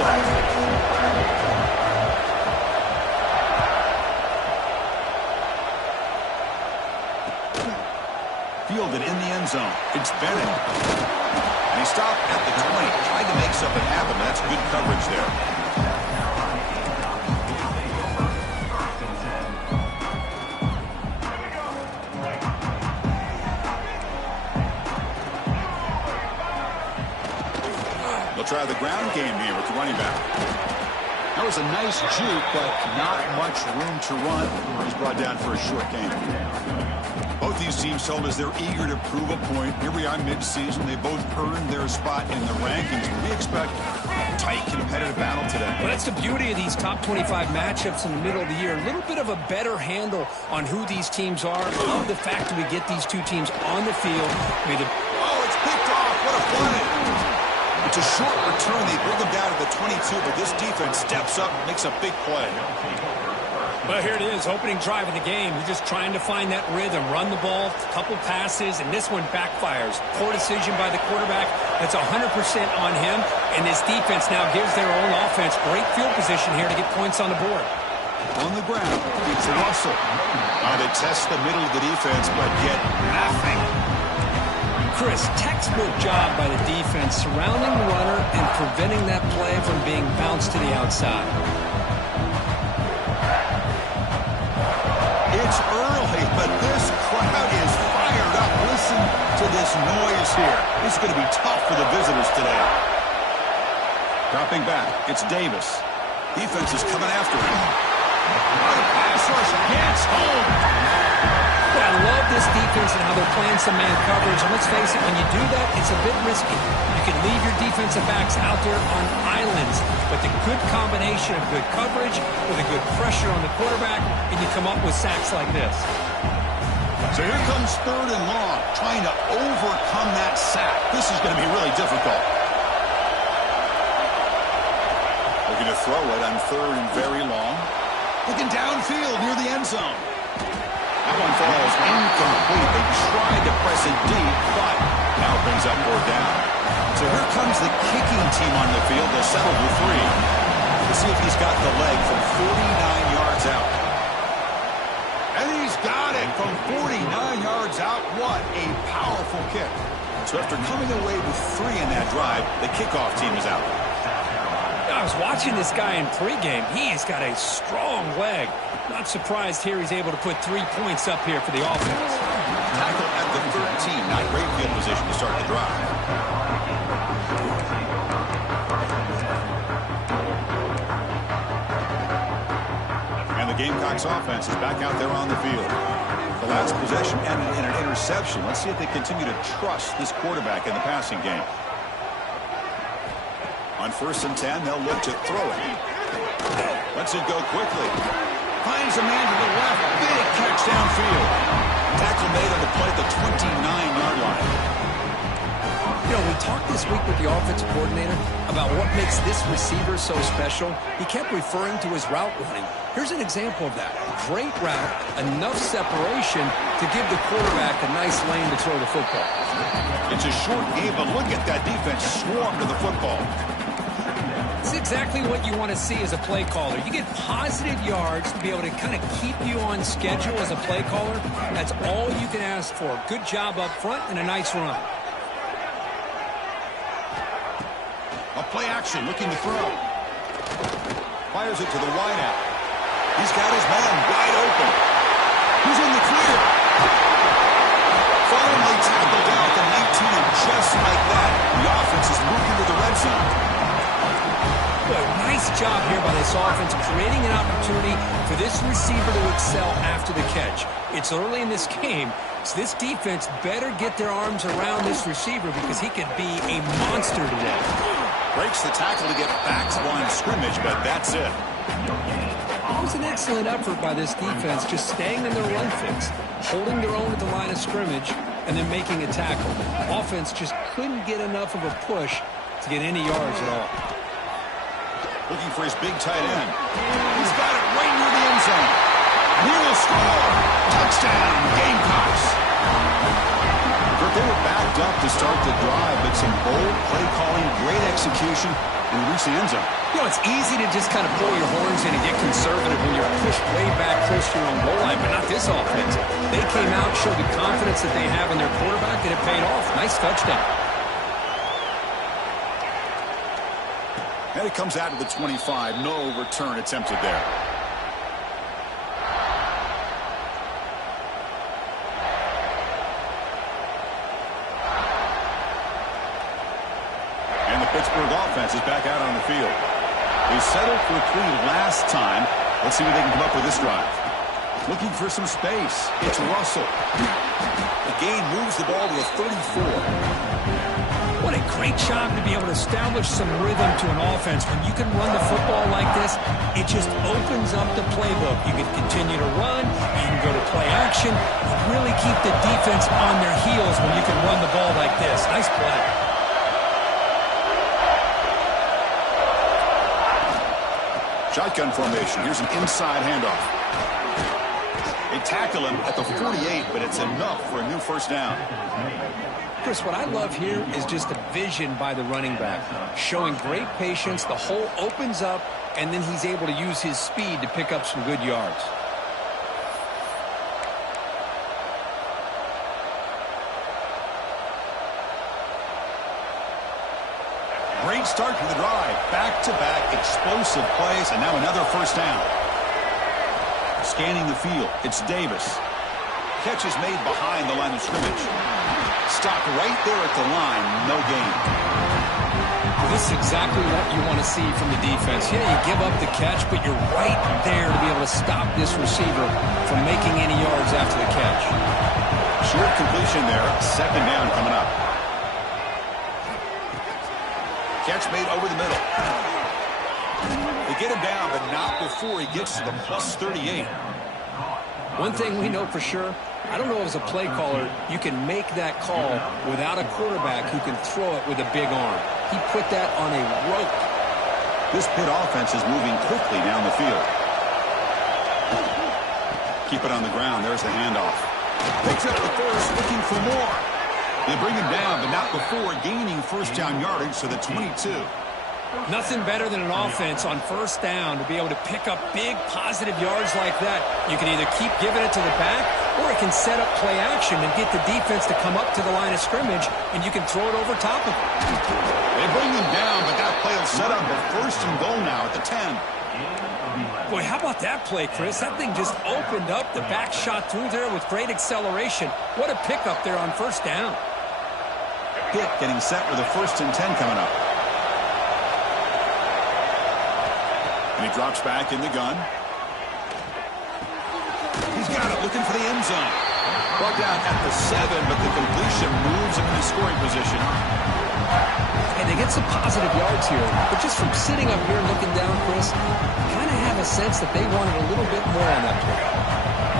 whistle. Fielded in the end zone. It's Bennett. And he stopped at the 20. Tried to make something happen. That's good coverage there. They'll try the ground game here with the running back. That was a nice juke, but not much room to run. He's brought down for a short game. Both these teams told us they're eager to prove a point. Here we are mid-season. They both earned their spot in the rankings. We expect a tight, competitive battle today. Well, that's the beauty of these top 25 matchups in the middle of the year. A little bit of a better handle on who these teams are. I love the fact that we get these two teams on the field. Oh, it's picked off. What a play. It's a short return. They bring him down to the 22, but this defense steps up and makes a big play. Well, here it is, opening drive of the game. He's just trying to find that rhythm, run the ball, a couple passes, and this one backfires. Poor decision by the quarterback. That's 100% on him, and this defense now gives their own offense great field position here to get points on the board. On the ground, it's Russell. They test the middle of the defense, but get nothing. Chris, textbook job by the defense surrounding the runner and preventing that play from being bounced to the outside. It's early, but this crowd is fired up. Listen to this noise here. This is going to be tough for the visitors today. Dropping back, it's Davis. Defense is coming after him. The pass rush gets home. Well, I love this defense and how they're playing some man coverage. And let's face it, when you do that, it's a bit risky. You can leave your defensive backs out there on islands, but the good combination of good coverage with a good pressure on the quarterback, and you come up with sacks like this. So here comes 3rd and long, trying to overcome that sack. This is going to be really difficult. Looking to throw it on 3rd and very long. Looking downfield near the end zone. That one falls incomplete. They tried to press it deep, but now it brings up 4th down. So here comes the kicking team on the field. They'll settle with 3. Let's see if he's got the leg from 49 yards out. And he's got it from 49 yards out. What a powerful kick. So after coming away with 3 in that drive, the kickoff team is out. I was watching this guy in pregame. He's got a strong leg. Not surprised here he's able to put 3 points up here for the offense. Tackle at the 13. Not great field position to start the drive. And the Gamecocks offense is back out there on the field. The last possession ended in an interception. Let's see if they continue to trust this quarterback in the passing game. On 1st and 10, they'll look to throw it. Lets it go quickly. Finds a man to the left. Big catch downfield. Tackle made on the play at the 29-yard line. You know, we talked this week with the offensive coordinator about what makes this receiver so special. He kept referring to his route running. Here's an example of that. Great route, enough separation to give the quarterback a nice lane to throw the football. It's a short game, but look at that defense swarm to the football. It's exactly what you want to see as a play caller. You get positive yards to be able to kind of keep you on schedule as a play caller. That's all you can ask for. Good job up front and a nice run. A play action, looking to throw. Fires it to the wideout. He's got his man wide open. He's in the clear. Finally tackled down at the 19, and just like that, the offense is moving to the red zone. Well, nice job here by this offense, creating an opportunity for this receiver to excel after the catch. It's early in this game, so this defense better get their arms around this receiver because he could be a monster today. Breaks the tackle to get back to line of scrimmage, but that's it. It was an excellent effort by this defense, just staying in their run fix, holding their own at the line of scrimmage, and then making a tackle. Offense just couldn't get enough of a push to get any yards at all. Looking for his big tight end. He's got it right near the end zone. And he will score. Touchdown, Gamecocks. They were backed up to start the drive, but some bold play calling, great execution and reach the end zone. You know, it's easy to just kind of pull your horns in and get conservative when you're pushed way back close to your own goal line, but not this offense. They came out, showed the confidence that they have in their quarterback, and it paid off. Nice touchdown. And it comes out of the 25. No return attempted there. And the Pittsburgh offense is back out on the field. They settled for a 3 last time. Let's see what they can come up with this drive. Looking for some space. It's Russell. The gain moves the ball to the 34. What a great job to be able to establish some rhythm to an offense. When you can run the football like this, it just opens up the playbook. You can continue to run, you can go to play action, and really keep the defense on their heels when you can run the ball like this. Nice play. Shotgun formation. Here's an inside handoff. They tackle him at the 48, but it's enough for a new first down. Chris, what I love here is just a vision by the running back, showing great patience. The hole opens up, and then he's able to use his speed to pick up some good yards. Great start to the drive. Back-to-back explosive plays, and now another first down. Scanning the field, it's Davis. Catch is made behind the line of scrimmage. Stopped right there at the line, no gain. This is exactly what you want to see from the defense. Yeah, you give up the catch, but you're right there to be able to stop this receiver from making any yards after the catch. Short completion there, second down coming up. Catch made over the middle. They get him down, but not before he gets to the plus 38. One thing we know for sure, I don't know as a play caller, you can make that call without a quarterback who can throw it with a big arm. He put that on a rope. This Pitt offense is moving quickly down the field. Keep it on the ground. There's the handoff. Picks up the first, looking for more. They bring him down, but not before gaining first down yardage to the 22. Nothing better than an offense on first down to be able to pick up big positive yards like that. You can either keep giving it to the back, or it can set up play action and get the defense to come up to the line of scrimmage, and you can throw it over top of it. They bring him down, but that play will set up a first and goal now at the 10. Boy, how about that play, Chris? That thing just opened up. The back shot through there with great acceleration. What a pickup there on first down. Pitt getting set with a first and 10 coming up. And he drops back in the gun. He's got it, looking for the end zone. Brought down at the 7, but the completion moves him into scoring position. And they get some positive yards here. But just from sitting up here and looking down, Chris, I kind of have a sense that they wanted a little bit more on that play.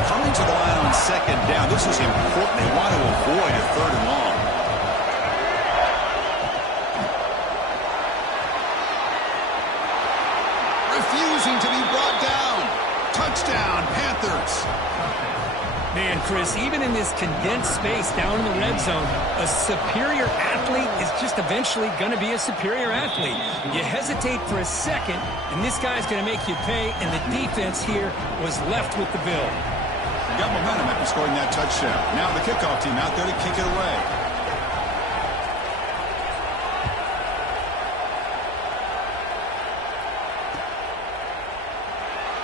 Coming to the line on second down, this is important. They want to avoid a third and long. Refusing to be brought down. Touchdown, Panthers. Man, Chris, even in this condensed space down in the red zone, a superior athlete is just eventually going to be a superior athlete. You hesitate for a second, and this guy's going to make you pay, and the defense here was left with the bill. Got momentum after scoring that touchdown. Now the kickoff team out there to kick it away.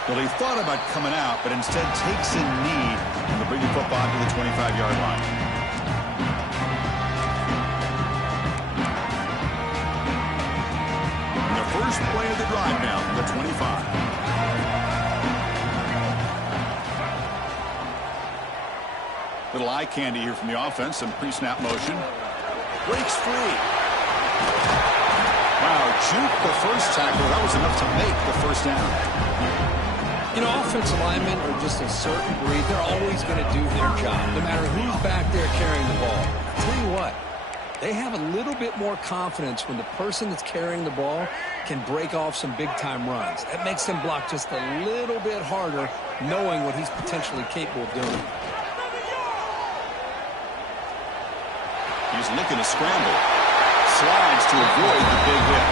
Well, he thought about coming out, but instead takes a knee and will bring the football to the 25-yard line. And the first play of the drive now from the 25. Little eye candy here from the offense. Some pre-snap motion. Breaks free. Wow, juke the first tackle. That was enough to make the first down. You know, offensive linemen are just a certain breed. They're always going to do their job, no matter who's back there carrying the ball. I'll tell you what, they have a little bit more confidence when the person that's carrying the ball can break off some big-time runs. That makes them block just a little bit harder, knowing what he's potentially capable of doing. He's looking to scramble. Slides to avoid the big hit.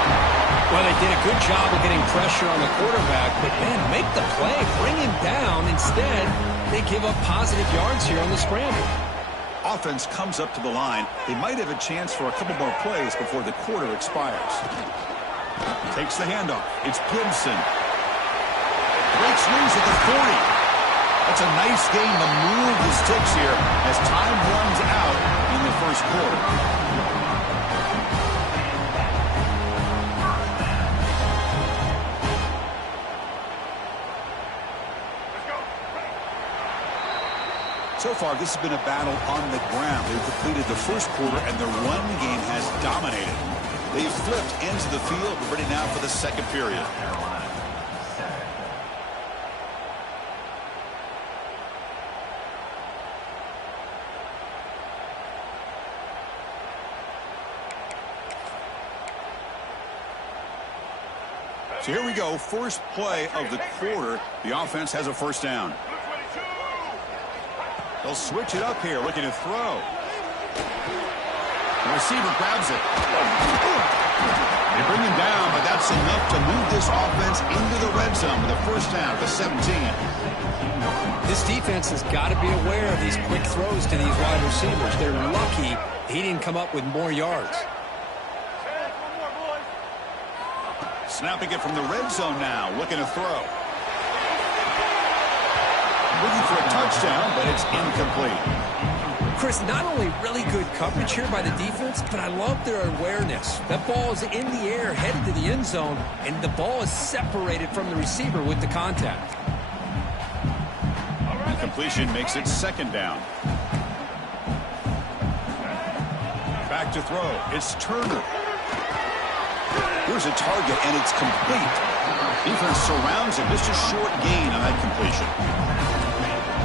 Well, they did a good job of getting pressure on the quarterback, but man, make the play, bring him down. Instead, they give up positive yards here on the scramble. Offense comes up to the line. They might have a chance for a couple more plays before the quarter expires. Takes the handoff. It's Gibson. Breaks loose at the 40. That's a nice gain to move the sticks here as time runs out in the first quarter. So far, this has been a battle on the ground. They've completed the first quarter, and the run game has dominated. They've flipped into the field, ready now for the second period. So here we go, first play of the quarter. The offense has a first down. They'll switch it up here, looking to throw. The receiver grabs it. They bring him down, but that's enough to move this offense into the red zone with a first down for 17. This defense has got to be aware of these quick throws to these wide receivers. They're lucky he didn't come up with more yards. Snapping it from the red zone now, looking to throw. Looking for a touchdown, but it's incomplete. Chris, not only really good coverage here by the defense, but I love their awareness. That ball is in the air, headed to the end zone, and the ball is separated from the receiver with the contact. Incompletion makes it second down. Back to throw. It's Turner. Here's a target, and it's complete. Defense surrounds him. Just a short gain on that completion.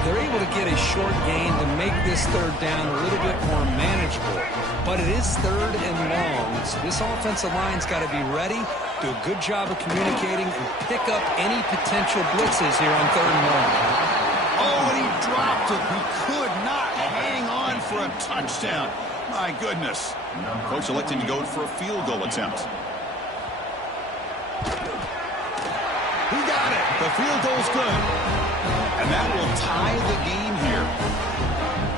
They're able to get a short gain to make this third down a little bit more manageable. But it is third and long, so this offensive line's got to be ready, do a good job of communicating, and pick up any potential blitzes here on third and long. Oh, and he dropped it. He could not hang on for a touchdown. My goodness. Coach electing to go for a field goal attempt. He got it. The field goal's good. And that will tie the game here.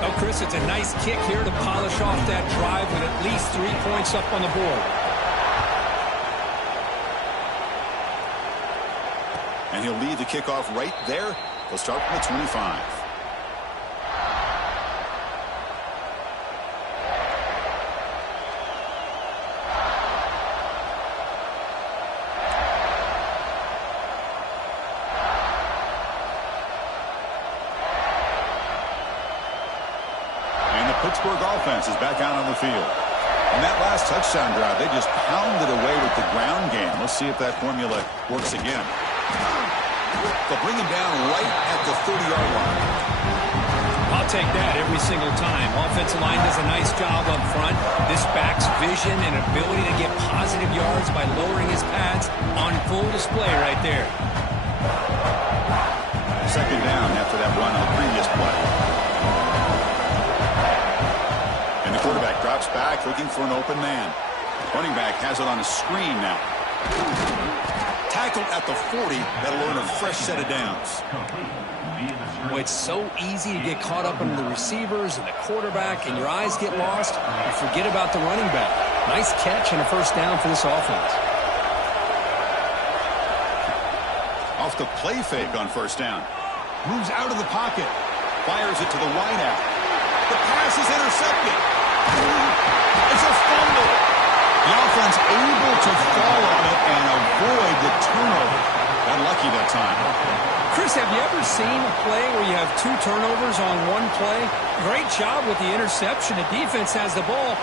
Oh, Chris, it's a nice kick here to polish off that drive with at least 3 points up on the board. And he'll lead the kickoff right there. They'll start from the 25. Pittsburgh offense is back out on the field. On that last touchdown drive, they just pounded away with the ground game. Let's see if that formula works again. They'll bring him down right at the 30-yard line. I'll take that every single time. Offensive line does a nice job up front. This back's vision and ability to get positive yards by lowering his pads on full display right there. Second down after that run on the previous play. And the quarterback drops back looking for an open man. Running back has it on a screen now. Tackled at the 40. That'll earn a fresh set of downs. Well, it's so easy to get caught up in the receivers and the quarterback, and your eyes get lost. You forget about the running back. Nice catch and a first down for this offense. Off the play fake on first down. Moves out of the pocket. Fires it to the wideout. The pass is intercepted. It's a fumble. The offense able to fall on it and avoid the turnover. Got lucky that time. Chris, have you ever seen a play where you have 2 turnovers on one play? Great job with the interception. The defense has the ball,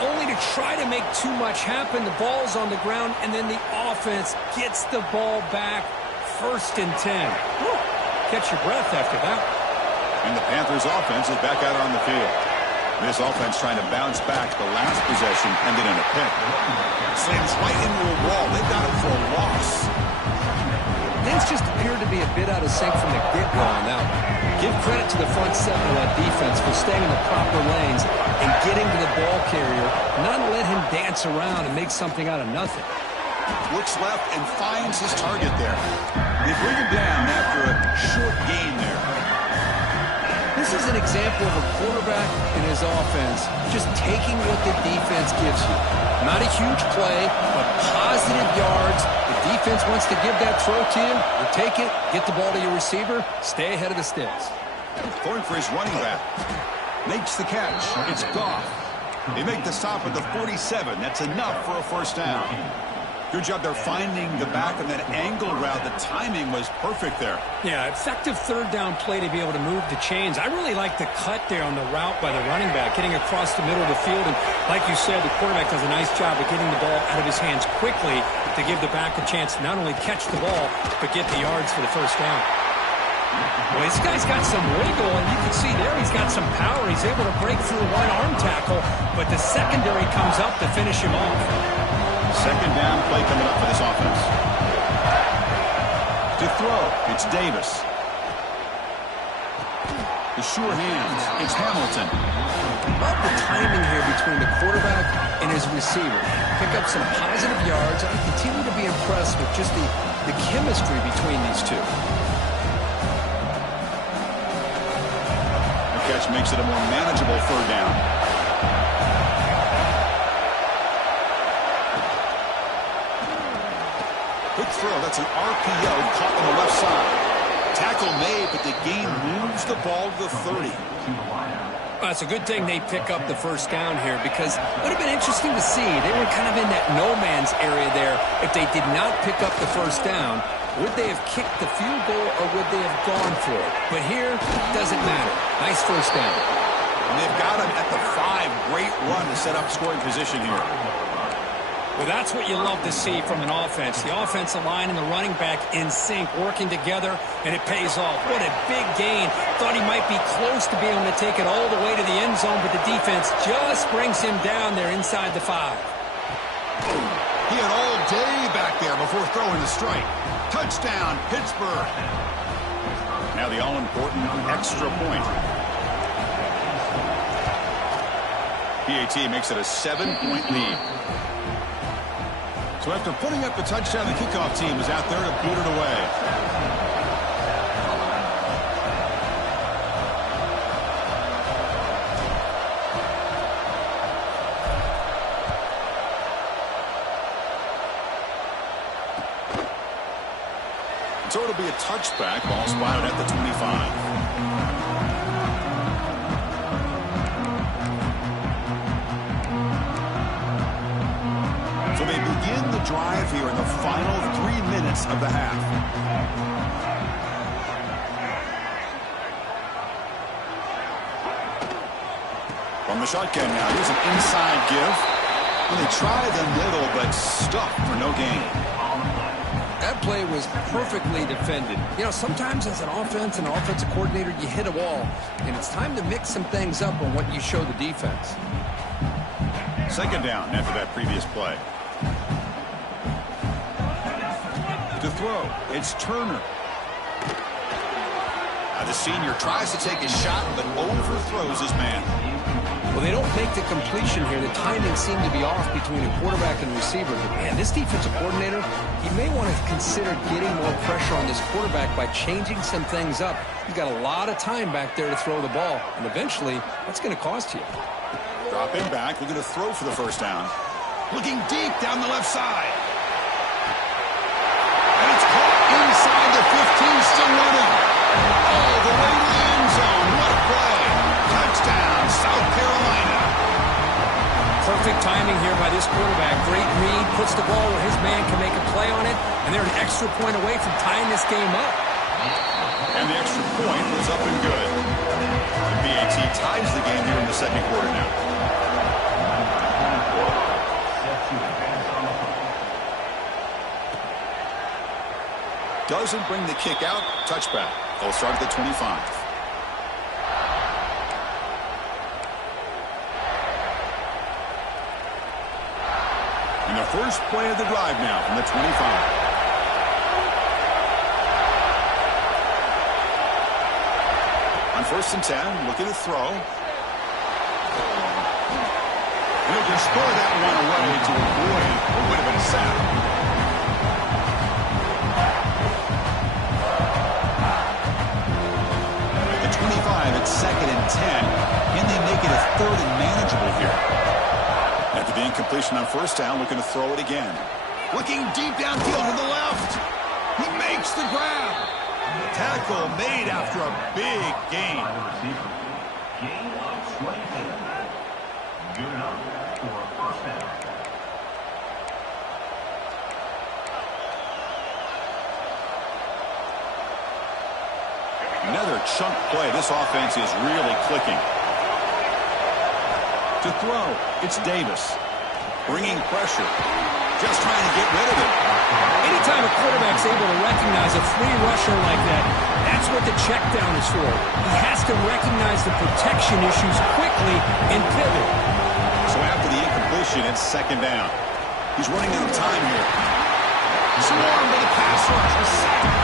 only to try to make too much happen. The ball's on the ground, and then the offense gets the ball back. First and 10. Whew. Catch your breath after that. And the Panthers offense is back out on the field. This offense trying to bounce back. The last possession ended in a pick. Slams right into a wall. They've got him for a loss. Things just appeared to be a bit out of sync from the get-go on that one. Give credit to the front seven of that defense for staying in the proper lanes and getting to the ball carrier, not let him dance around and make something out of nothing. Looks left and finds his target there. They bring him down after a short gain there. This is an example of a quarterback in his offense just taking what the defense gives you. Not a huge play, but positive yards. The defense wants to give that throw to you. You take it, get the ball to your receiver, stay ahead of the sticks. Going for his running back. Makes the catch. It's Goff. They make the stop at the 47. That's enough for a first down. Good job there finding the back of that angle route. The timing was perfect there. Yeah, effective third down play to be able to move the chains. I really like the cut there on the route by the running back, getting across the middle of the field. And like you said, the quarterback does a nice job of getting the ball out of his hands quickly to give the back a chance to not only catch the ball, but get the yards for the first down. Well, this guy's got some wiggle, and you can see there he's got some power. He's able to break through one arm tackle, but the secondary comes up to finish him off. Second down play coming up for this offense. To throw, it's Davis. The sure hands, it's Hamilton. Love the timing here between the quarterback and his receiver. Pick up some positive yards, and I continue to be impressed with just the chemistry between these two. The catch makes it a more manageable third down. Quick throw, that's an RPO caught on the left side. Tackle made, but the gain moves the ball to the 30. Well, it's a good thing they pick up the first down here because it would have been interesting to see. They were kind of in that no man's area there. If they did not pick up the first down, would they have kicked the field goal or would they have gone for it? But here, it doesn't matter. Nice first down. And they've got him at the 5. Great run to set up scoring position here. Well, that's what you love to see from an offense. The offensive line and the running back in sync, working together, and it pays off. What a big gain. Thought he might be close to being able to take it all the way to the end zone, but the defense just brings him down there inside the 5. He had all day back there before throwing the strike. Touchdown, Pittsburgh. Now the all-important extra point. PAT makes it a 7-point lead. So after putting up the touchdown, the kickoff team is out there to boot it away. So it'll be a touchback, ball spotted at the 25. So they begin the drive here in the final 3 minutes of the half. From the shotgun now, here's an inside give. And they try the middle, but stuck for no gain. That play was perfectly defended. You know, sometimes as an offense and an offensive coordinator, you hit a wall, and it's time to mix some things up on what you show the defense. Second down after that previous play. To throw, it's Turner. Now the senior tries to take a shot, but overthrows his man. Well, they don't make the completion here. The timing seemed to be off between a quarterback and receiver. But, man, this defensive coordinator, he may want to consider getting more pressure on this quarterback by changing some things up. He's got a lot of time back there to throw the ball, and eventually that's going to cost you. Dropping back, looking to throw for the first down. Looking deep down the left side. And it's caught inside the 15, still running. All the way to the end zone. What a play. Touchdown, South Carolina. Perfect timing here by this quarterback. Great read, puts the ball where his man can make a play on it, and they're an extra point away from tying this game up. And the extra point was up and good. The PAT ties the game here in the second quarter now. Doesn't bring the kick out. Touchback. They'll start at the 25. And the first play of the drive now from the 25. On 1st and 10, looking to throw. And he'll just throw that one away to avoid what would have been a sack. formation on first down, looking to throw it again. Looking deep downfield to the left. He makes the grab. The tackle made after a big gain. Gain of 20. Good enough for a first down. Another chunk play. This offense is really clicking. To throw, it's Davis. Bringing pressure. Just trying to get rid of it. Anytime a quarterback's able to recognize a free rusher like that, that's what the check down is for. He has to recognize the protection issues quickly and pivot. So after the incompletion, it's second down. He's running out of time here. Swarmed with a pass rush. A sack.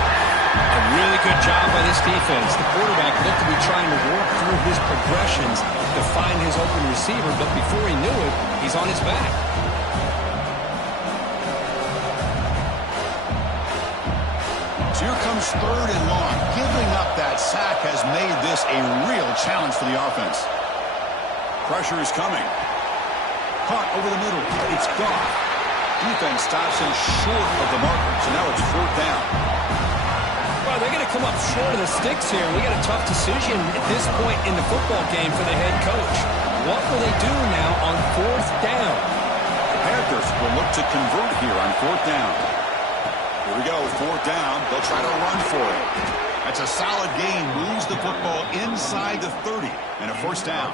A really good job by this defense. The quarterback looked to be trying to work through his progressions to find his open receiver, but before he knew it, he's on his back. So here comes third and long. Giving up that sack has made this a real challenge for the offense. Pressure is coming. Caught over the middle. It's Goff. Defense stops him short of the marker, so now it's fourth down. Well, they're going to come up short of the sticks here. We got a tough decision at this point in the football game for the head coach. What will they do now on fourth down? The Panthers will look to convert here on fourth down. Here we go, fourth down. They'll try to run for it. That's a solid gain. Moves the football inside the 30 and a first down.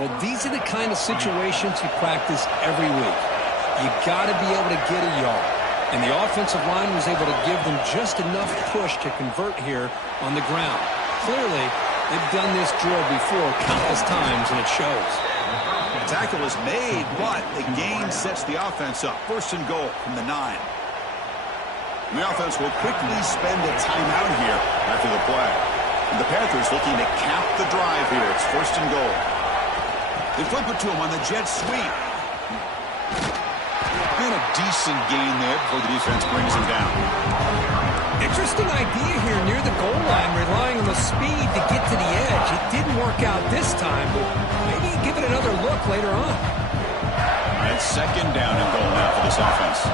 Well, these are the kind of situations you practice every week. You got to be able to get a yard. And the offensive line was able to give them just enough push to convert here on the ground. Clearly, they've done this drill before countless times, and it shows. The tackle is made, but the gain sets the offense up. First and goal from the 9. And the offense will quickly spend a timeout here after the play. And the Panthers looking to cap the drive here. It's first and goal. They flip it to him on the jet sweep. And a decent gain there before the defense brings him down. Interesting idea here near the goal line, relying on the speed to get to the edge. It didn't work out this time, but maybe give it another look later on. All right, second down and goal now for this offense.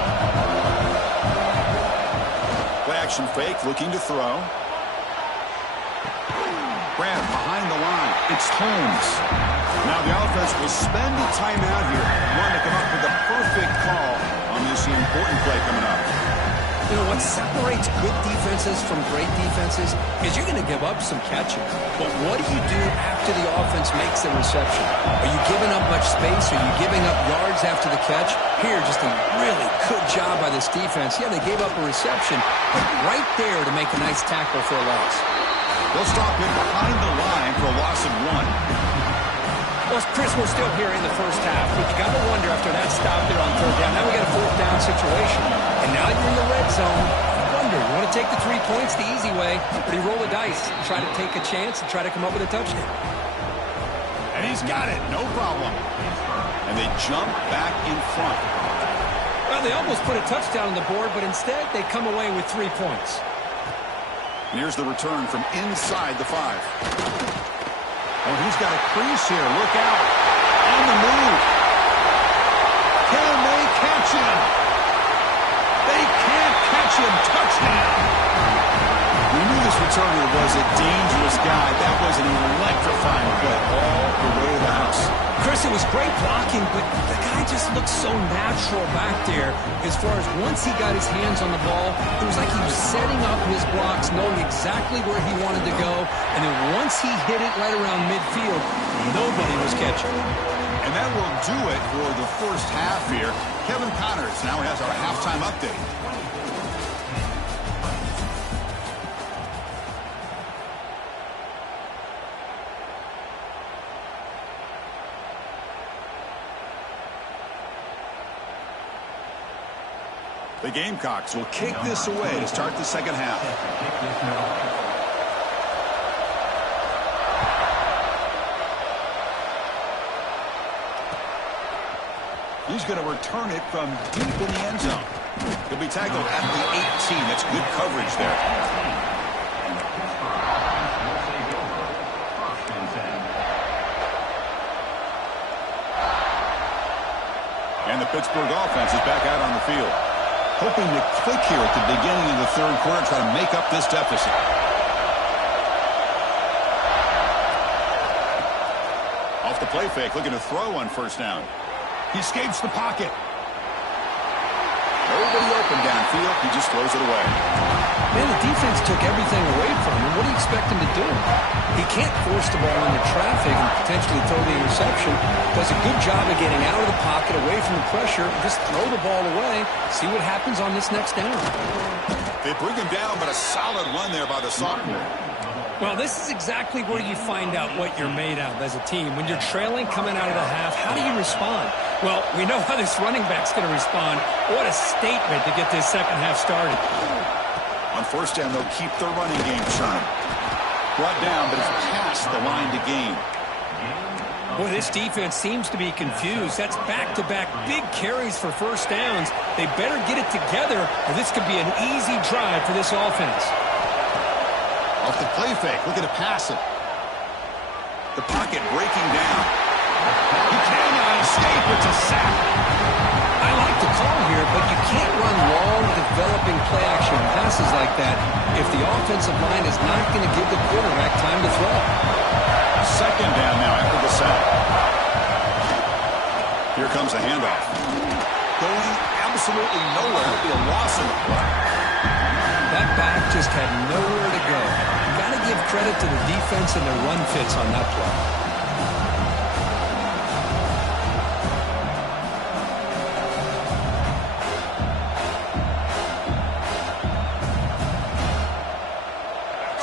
Play action fake, looking to throw. Grab behind the line. It's Holmes. Now the offense will spend a timeout here. Want to come up with a perfect call on this important play coming up. You know, what separates good defenses from great defenses is you're going to give up some catches. But what do you do after the offense makes the reception? Are you giving up much space? Are you giving up yards after the catch? Here, just a really good job by this defense. Yeah, they gave up a reception, but right there to make a nice tackle for a loss. They'll stop him behind the line for a loss of 1. Well, Chris, we're still here in the first half, but you got to wonder after that stop there on third down. Now we got a fourth down situation, and now you're in the red zone. I wonder, you want to take the 3 points the easy way, or do you roll the dice and try to take a chance and try to come up with a touchdown? And he's got it, no problem. And they jump back in front. Well, they almost put a touchdown on the board, but instead they come away with 3 points. And here's the return from inside the 5. Oh, he's got a crease here. Look out. On the move. Can they catch him? They can't catch him. Touchdown. We knew this returner was a dangerous guy. That was an electrifying play all the way to the house. Chris, it was great blocking, but the guy just looked so natural back there as far as once he got his hands on the ball, it was like he was setting up his blocks, knowing exactly where he wanted to go, and then once he hit it right around midfield, nobody was catching. And that will do it for the first half here. Kevin Connors now has our halftime update. The Gamecocks will kick this away to start the second half. He's going to return it from deep in the end zone. He'll be tackled at the 18. That's good coverage there. And the Pittsburgh offense is back out on the field. Hoping to click here at the beginning of the third quarter, try to make up this deficit. Off the play fake, looking to throw on first down. He escapes the pocket. Nobody open downfield. He just throws it away. Man, the defense took everything away from him. What do you expect him to do? He can't force the ball into traffic and potentially throw the interception. Does a good job of getting out of the pocket, away from the pressure, and just throw the ball away. See what happens on this next down. They bring him down, but a solid run there by the sophomore. Well, this is exactly where you find out what you're made of as a team. When you're trailing coming out of the half, how do you respond? Well, we know how this running back's going to respond. What a statement to get this second half started. On first down, they'll keep their running game churning. Brought down, but it's past the line to gain. Boy, this defense seems to be confused. That's back-to-back big carries for first downs. They better get it together, or this could be an easy drive for this offense. Off the play fake, looking to pass it. The pocket breaking down. He cannot escape. It's a sack. I like the call here, but you can't run long, developing play-action passes like that if the offensive line is not going to give the quarterback time to throw. Second down now after the sack. Here comes a handoff. Going absolutely nowhere. It'll be a loss in the play. That back just had nowhere to go. You got to give credit to the defense and their run fits on that play.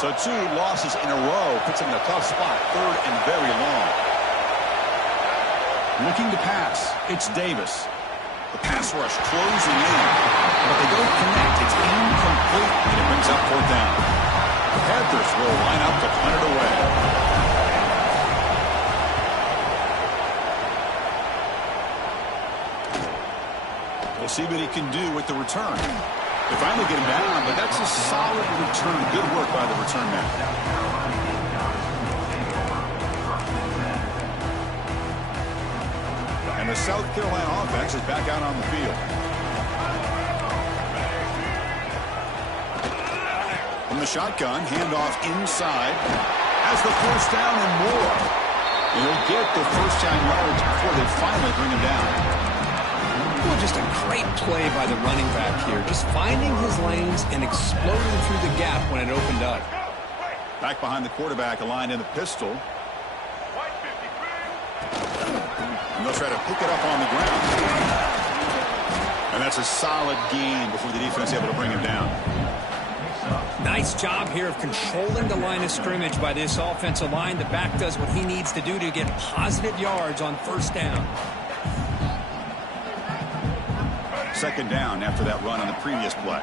So 2 losses in a row puts him in a tough spot. Third and very long. Looking to pass. It's Davis. The pass rush closing in, but they don't connect. It's incomplete, and it brings up fourth down. The Panthers will line up to punt it away. We'll see what he can do with the return. They finally get him down, but that's a solid return. Good work by the return man. And the South Carolina offense is back out on the field. From the shotgun, handoff inside. Has the first down and more. And he'll get the first down yards before they finally bring him down. Well, just a great play by the running back here. Just finding his lanes and exploding through the gap when it opened up. Back behind the quarterback, aligned in the pistol. And they'll try to pick it up on the ground. And that's a solid gain before the defense is able to bring him down. Nice job here of controlling the line of scrimmage by this offensive line. The back does what he needs to do to get positive yards on first down. Second down after that run on the previous play.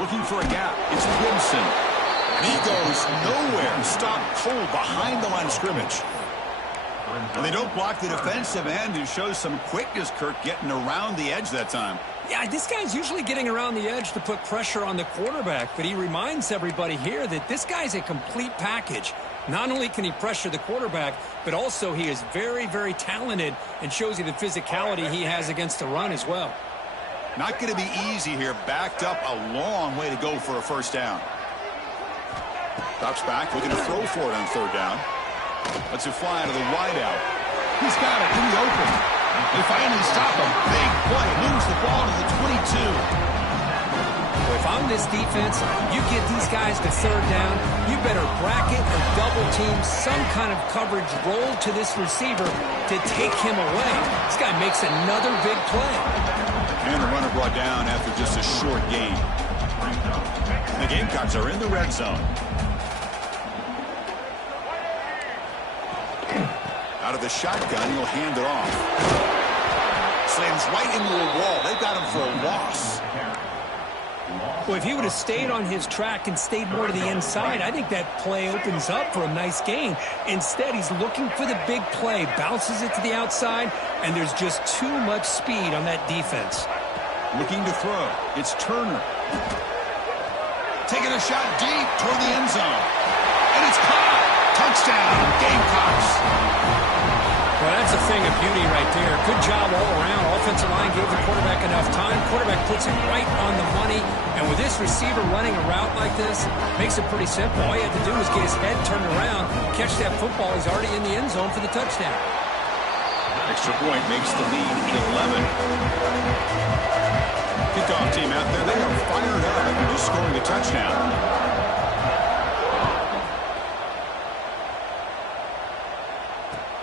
Looking for a gap. It's Gibson. And he goes nowhere. Stopped cold behind the line of scrimmage. And they don't block the defensive end, who shows some quickness, Kirk, getting around the edge that time. Yeah, this guy's usually getting around the edge to put pressure on the quarterback, but he reminds everybody here that this guy's a complete package. Not only can he pressure the quarterback, but also he is very, very talented and shows you the physicality he has against the run as well. Not going to be easy here. Backed up a long way to go for a first down. Drops back, looking to throw for it on third down. Lets it fly to the wideout. He's got it in the open. They finally stop him. Big play. Moves the ball to the 22. If I'm this defense, you get these guys to third down, you better bracket or double team some kind of coverage roll to this receiver to take him away. This guy makes another big play. And the runner brought down after just a short gain. The Gamecocks are in the red zone. Out of the shotgun, he'll hand it off. Slams right into a wall. They've got him for a loss. Well, if he would have stayed on his track and stayed more to the inside, I think that play opens up for a nice gain. Instead, he's looking for the big play, bounces it to the outside, and there's just too much speed on that defense. Looking to throw. It's Turner. Taking a shot deep toward the end zone. And it's caught. Touchdown, Gamecocks. Well, that's a thing of beauty right there. Good job all around. Offensive line gave the quarterback enough time. Quarterback puts it right on the money. And with this receiver running a route like this, makes it pretty simple. All you have to do is get his head turned around, catch that football. He's already in the end zone for the touchdown. Extra point makes the lead 11. Kickoff team out there, they are fired up after just scoring a touchdown.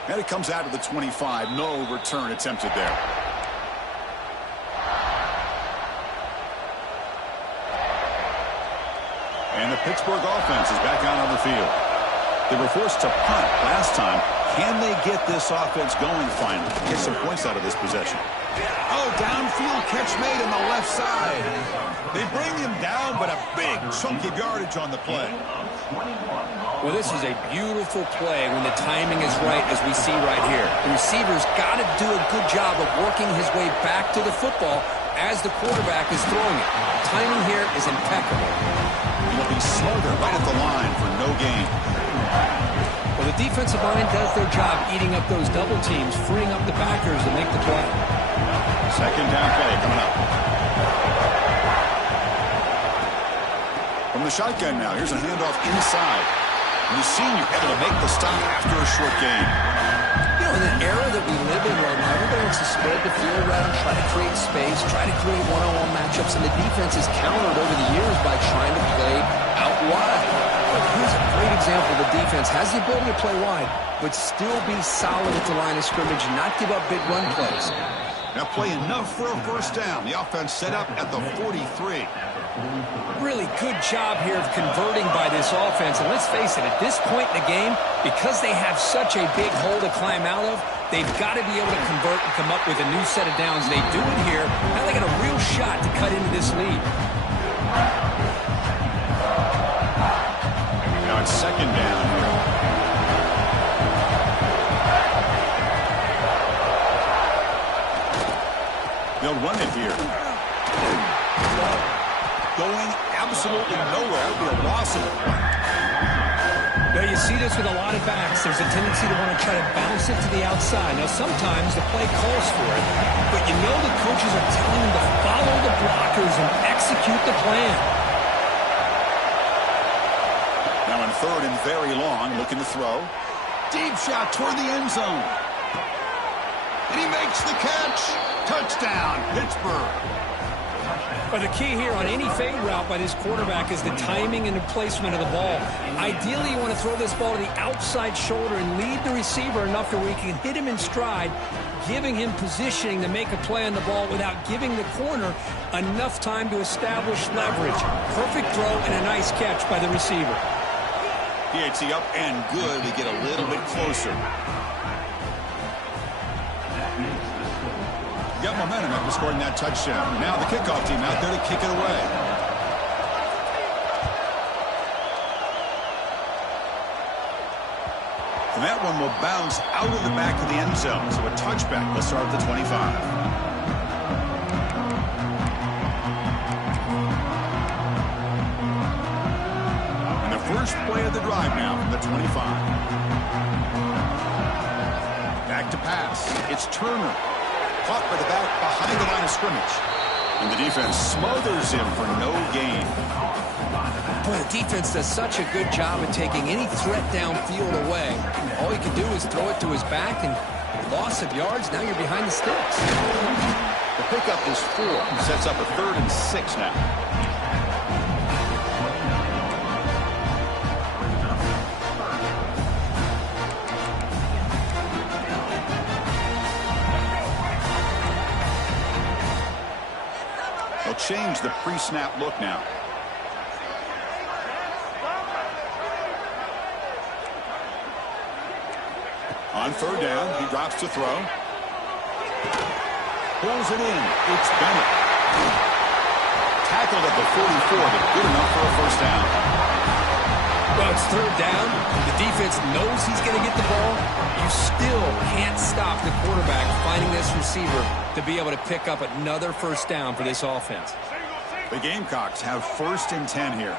And it comes out of the 25. No return attempted there. And the Pittsburgh offense is back out on the field. They were forced to punt last time. Can they get this offense going finally? Get some points out of this possession. Oh, downfield catch made on the left side. They bring him down, but a big chunk of yardage on the play. Well, this is a beautiful play when the timing is right, as we see right here. The receiver's got to do a good job of working his way back to the football as the quarterback is throwing it. Timing here is impeccable. He'll be smothered right at the line for no gain. Well, the defensive line does their job eating up those double teams, freeing up the backers to make the play. Second down play coming up. From the shotgun now, here's a handoff inside. And the senior able to make the stop after a short gain. You know, in the era that we live in right now, everybody wants to spread the field around, try to create space, try to create one-on-one matchups, and the defense is countered over the years by trying to play out wide. But here's a great example. The defense has the ability to play wide, but still be solid at the line of scrimmage and not give up big run plays. Now play enough for a first down. The offense set up at the 43. Really good job here of converting by this offense. And let's face it, at this point in the game, because they have such a big hole to climb out of, they've got to be able to convert and come up with a new set of downs. They do it here. Now they got a real shot to cut into this lead. Now it's second down here. They'll run it here. Going absolutely nowhere. It'll be a loss of it. Now you see this with a lot of backs. There's a tendency to want to try to bounce it to the outside. Now sometimes the play calls for it, but you know the coaches are telling them to follow the blockers and execute the plan. Now in third and very long, looking to throw. Deep shot toward the end zone. And he makes the catch. Touchdown, Pittsburgh. But the key here on any fade route by this quarterback is the timing and the placement of the ball. Ideally, you want to throw this ball to the outside shoulder and lead the receiver enough to where you can hit him in stride, giving him positioning to make a play on the ball without giving the corner enough time to establish leverage. Perfect throw and a nice catch by the receiver. PAT up and good. We get a little bit closer. Got momentum after scoring that touchdown. Now the kickoff team out there to kick it away. And that one will bounce out of the back of the end zone. So a touchback will start at the 25. And the first play of the drive now from the 25. Back to pass. It's Turner. Caught by the back behind the line of scrimmage. And the defense smothers him for no gain. Boy, the defense does such a good job of taking any threat downfield away. All you can do is throw it to his back, and loss of yards, now you're behind the sticks. The pickup is 4. Sets up a 3rd and 6 now. Change the pre-snap look now. On third down, he drops to throw. Pulls it in. It's Bennett. Tackled at the 44, but good enough for a first down. Well, it's third down. The defense knows he's going to get the ball. You still can't stop the quarterback finding this receiver to be able to pick up another first down for this offense. The Gamecocks have 1st and 10 here.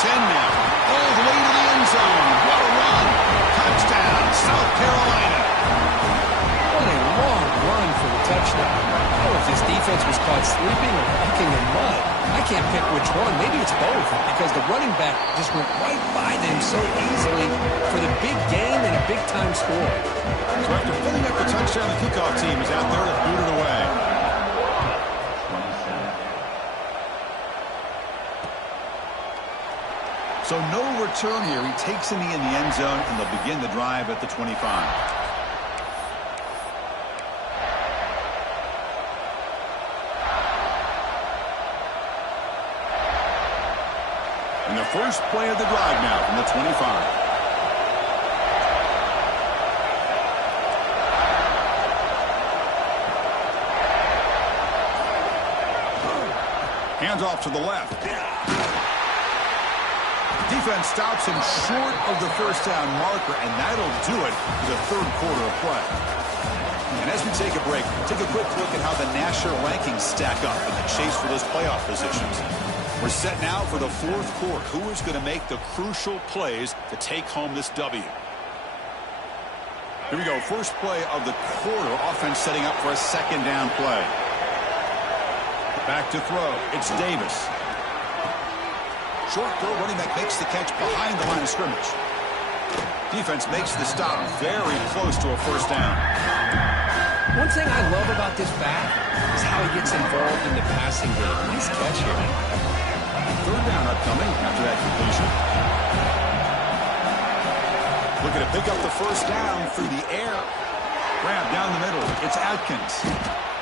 10 now. All the way to the end zone. What a run. Touchdown, South Carolina. What a long run for the touchdown. Oh, if this defense was caught sleeping or walking in mud, I can't pick which one. Maybe it's both, because the running back just went right by them so easily for the big game and a big-time score. So after putting up the touchdown, the kickoff team is out there to boot it away. So no return here. He takes in the end zone, and they'll begin the drive at the 25. And the first play of the drive now from the 25. Hands off to the left. Defense stops him short of the first down marker, and that'll do it for the third quarter of play. And as we take a break, take a quick look at how the national rankings stack up in the chase for those playoff positions. We're set now for the fourth quarter. Who is going to make the crucial plays to take home this W? Here we go. First play of the quarter. Offense setting up for a second down play. Back to throw. It's Davis. Short throw. Running back makes the catch behind the line of scrimmage. Defense makes the stop very close to a first down. One thing I love about this back is how he gets involved in the passing game. Nice catch here. Third down upcoming after that completion. Looking to pick up the first down through the air. Grab down the middle. It's Atkins.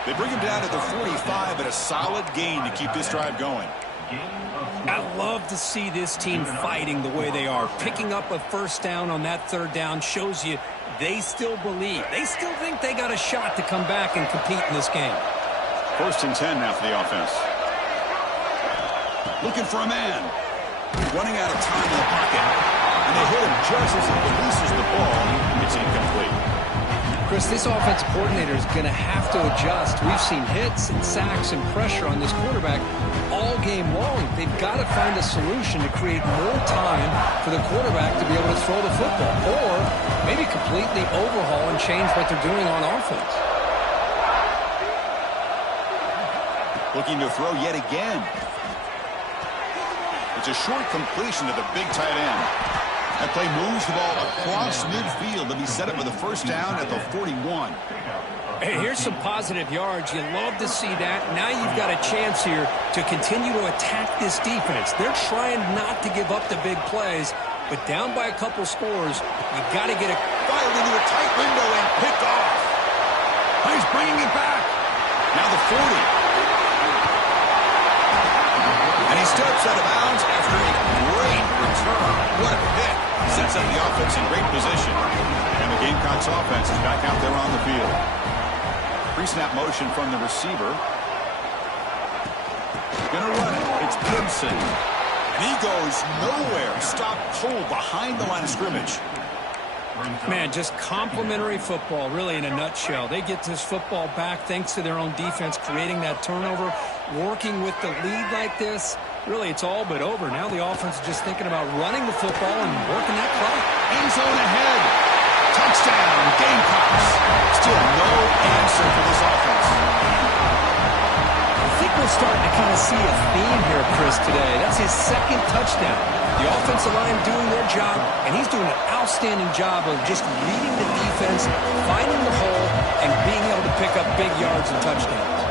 They bring him down to the 45, but a solid gain to keep this drive going. I love to see this team fighting the way they are. Picking up a first down on that third down shows you they still believe. They still think they got a shot to come back and compete in this game. First and 10 now for the offense. Looking for a man. Running out of time in the pocket. And they hit him just as he releases the ball. It's incomplete. Chris, this offensive coordinator is going to have to adjust. We've seen hits and sacks and pressure on this quarterback all game long. They've got to find a solution to create more time for the quarterback to be able to throw the football, or maybe completely overhaul and change what they're doing on offense. Looking to throw yet again. It's a short completion to the big tight end. That play moves the ball across midfield to be set up with a first down at the 41. Hey, here's some positive yards. You love to see that. Now you've got a chance here to continue to attack this defense. They're trying not to give up the big plays, but down by a couple scores, you've got to get it fired into a tight window and picked off. He's bringing it back. Now the 40. And he steps out of bounds after a great return. What a pick. Sets up the offense in great position. And the Gamecocks offense is back out there on the field. Pre-snap motion from the receiver. Gonna run it. It's Gibson. And he goes nowhere. Stopped cold behind the line of scrimmage. Man, just complimentary football, really, in a nutshell. They get this football back thanks to their own defense, creating that turnover, working with the lead like this. Really, it's all but over. Now the offense is just thinking about running the football and working that clock. End zone ahead. Touchdown, Gamecocks. Still no answer for this offense. I think we're starting to kind of see a theme here, Chris, today. That's his second touchdown. The offensive line doing their job, and he's doing an outstanding job of just leading the defense, finding the hole, and being able to pick up big yards and touchdowns.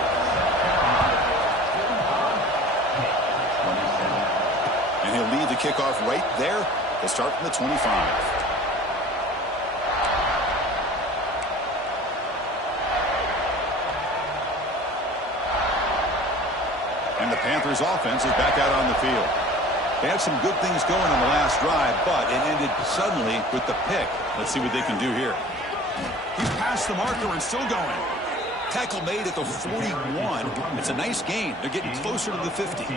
And he'll lead the kickoff right there. They'll start from the 25. And the Panthers offense is back out on the field. They had some good things going on the last drive, but it ended suddenly with the pick. Let's see what they can do here. He's past the marker and still going. Tackle made at the 41. It's a nice gain. They're getting closer to the 50.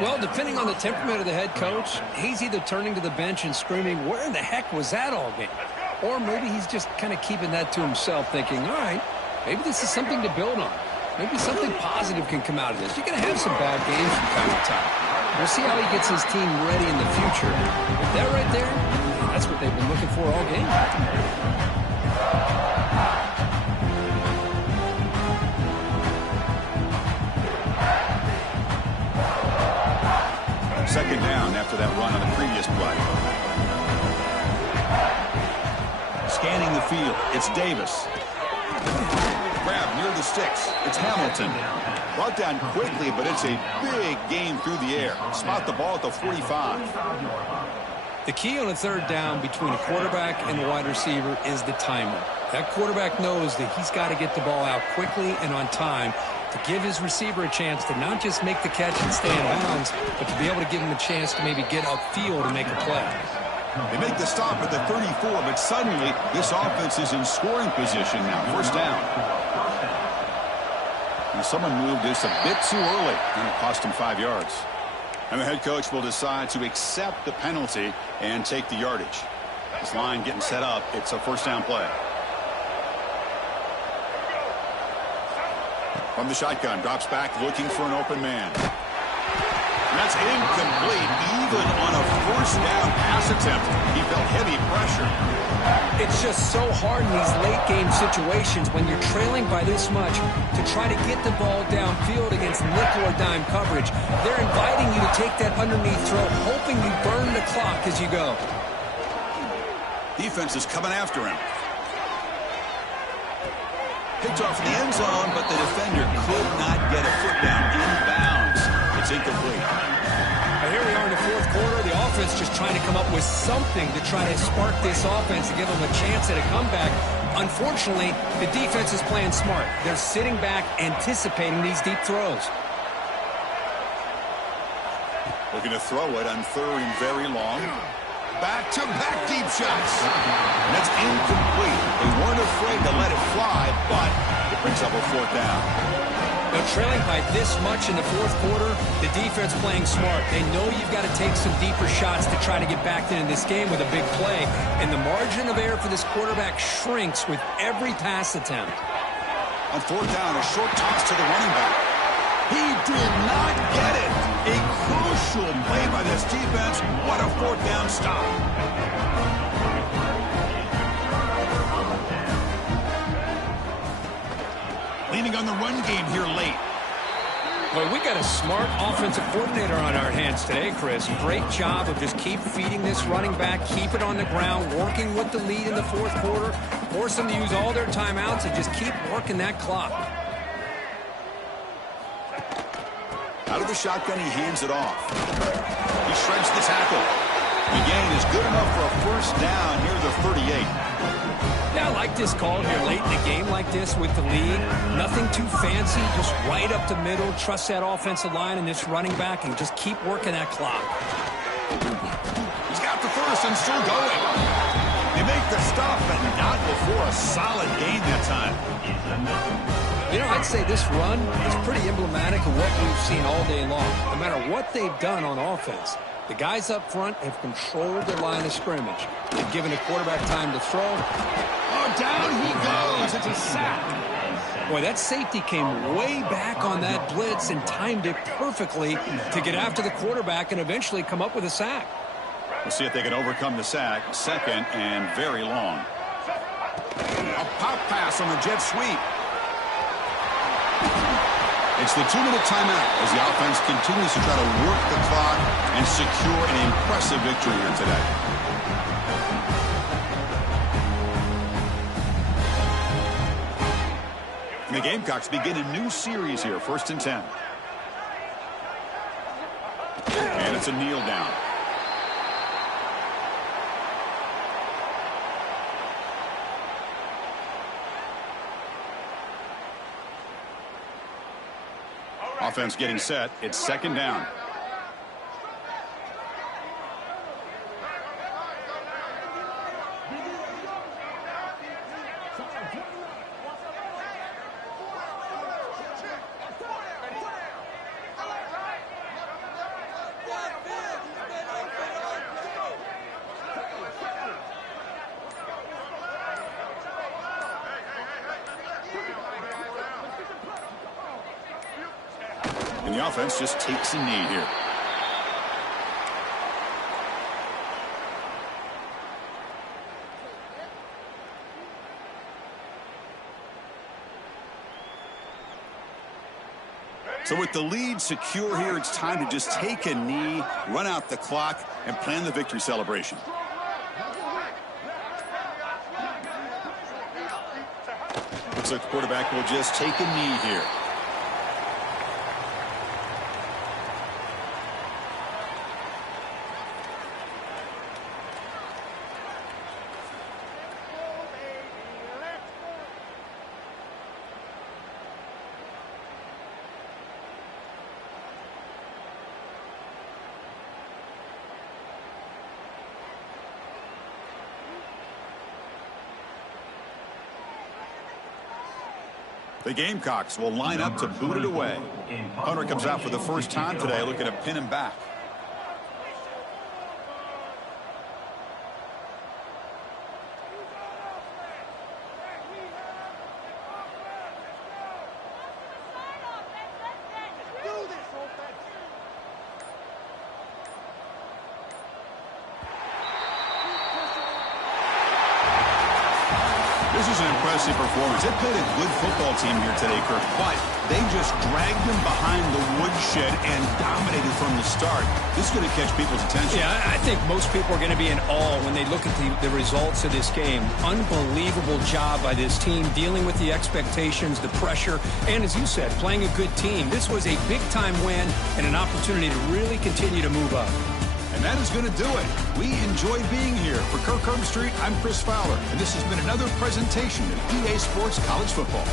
Well, depending on the temperament of the head coach, he's either turning to the bench and screaming, where in the heck was that all game? Or maybe he's just kind of keeping that to himself, thinking, all right, maybe this is something to build on. Maybe something positive can come out of this. You're going to have some bad games from time to time. We'll see how he gets his team ready in the future. But that right there, that's what they've been looking for all game. Second down after that run on the previous play. Scanning the field, it's Davis. Grab near the sticks, it's Hamilton. Brought down quickly, but it's a big gain through the air. Spot the ball at the 45. The key on a third down between a quarterback and a wide receiver is the timer. That quarterback knows that he's got to get the ball out quickly and on time to give his receiver a chance to not just make the catch and stay in bounds, but to be able to give him a chance to maybe get upfield and make a play. They make the stop at the 34, but suddenly this offense is in scoring position now. First down. And someone moved this a bit too early, and it cost him 5 yards. And the head coach will decide to accept the penalty and take the yardage. This line getting set up. It's a first down play. From the shotgun, drops back looking for an open man. And that's incomplete. Even on a first down pass attempt, he felt heavy pressure. It's just so hard in these late game situations when you're trailing by this much to try to get the ball downfield against nickel or dime coverage. They're inviting you to take that underneath throw, hoping you burn the clock as you go. Defense is coming after him. Picked off in the end zone, but the defender could not get a foot down in bounds. It's incomplete. Here we are in the fourth quarter. The offense just trying to come up with something to try to spark this offense to give them a chance at a comeback. Unfortunately, the defense is playing smart. They're sitting back, anticipating these deep throws. Looking to throw it on third and very long. Back-to-back deep shots. And it's incomplete. They weren't afraid to let it fly, but it brings up a fourth down. Now, trailing by this much in the fourth quarter, the defense playing smart. They know you've got to take some deeper shots to try to get back into this game with a big play. And the margin of error for this quarterback shrinks with every pass attempt. On fourth down, a short toss to the running back. He did not get it. A crucial play by this defense. What a fourth down stop. Leaning on the run game here late. Well, we got a smart offensive coordinator on our hands today, Chris. Great job of just keep feeding this running back, keep it on the ground, working with the lead in the fourth quarter, force them to use all their timeouts and just keep working that clock. Out of the shotgun, he hands it off. He shreds the tackle. The gain is good enough for a first down near the 38. Yeah, I like this call here late in the game like this with the lead. Nothing too fancy, just right up the middle. Trust that offensive line and this running back and just keep working that clock. He's got the first and still going. They make the stop, but not before a solid gain that time. You know, I'd say this run is pretty emblematic of what we've seen all day long. No matter what they've done on offense, the guys up front have controlled the line of scrimmage. They've given the quarterback time to throw. Oh, down he goes. It's a sack. Boy, that safety came way back on that blitz and timed it perfectly to get after the quarterback and eventually come up with a sack. We'll see if they can overcome the sack. Second and very long. A pop pass on the jet sweep. It's the 2-minute timeout as the offense continues to try to work the clock and secure an impressive victory here today. And the Gamecocks begin a new series here, 1st and 10. And it's a kneel down. Offense getting set. It's 2nd down. And the offense just takes a knee here. So with the lead secure here, it's time to just take a knee, run out the clock, and plan the victory celebration. Looks like the quarterback will just take a knee here. The Gamecocks will line up to boot it away. Hunter comes out for the first time today, looking to pin him back. This is an impressive performance. They played a good football team here today, Kirk, but they just dragged them behind the woodshed and dominated from the start. This is going to catch people's attention. Yeah, I think most people are going to be in awe when they look at the results of this game. Unbelievable job by this team dealing with the expectations, the pressure, and as you said, playing a good team. This was a big-time win and an opportunity to really continue to move up. And that is going to do it. We enjoyed being here. For Kirk Herbstreit, I'm Chris Fowler, and this has been another presentation of EA Sports College Football.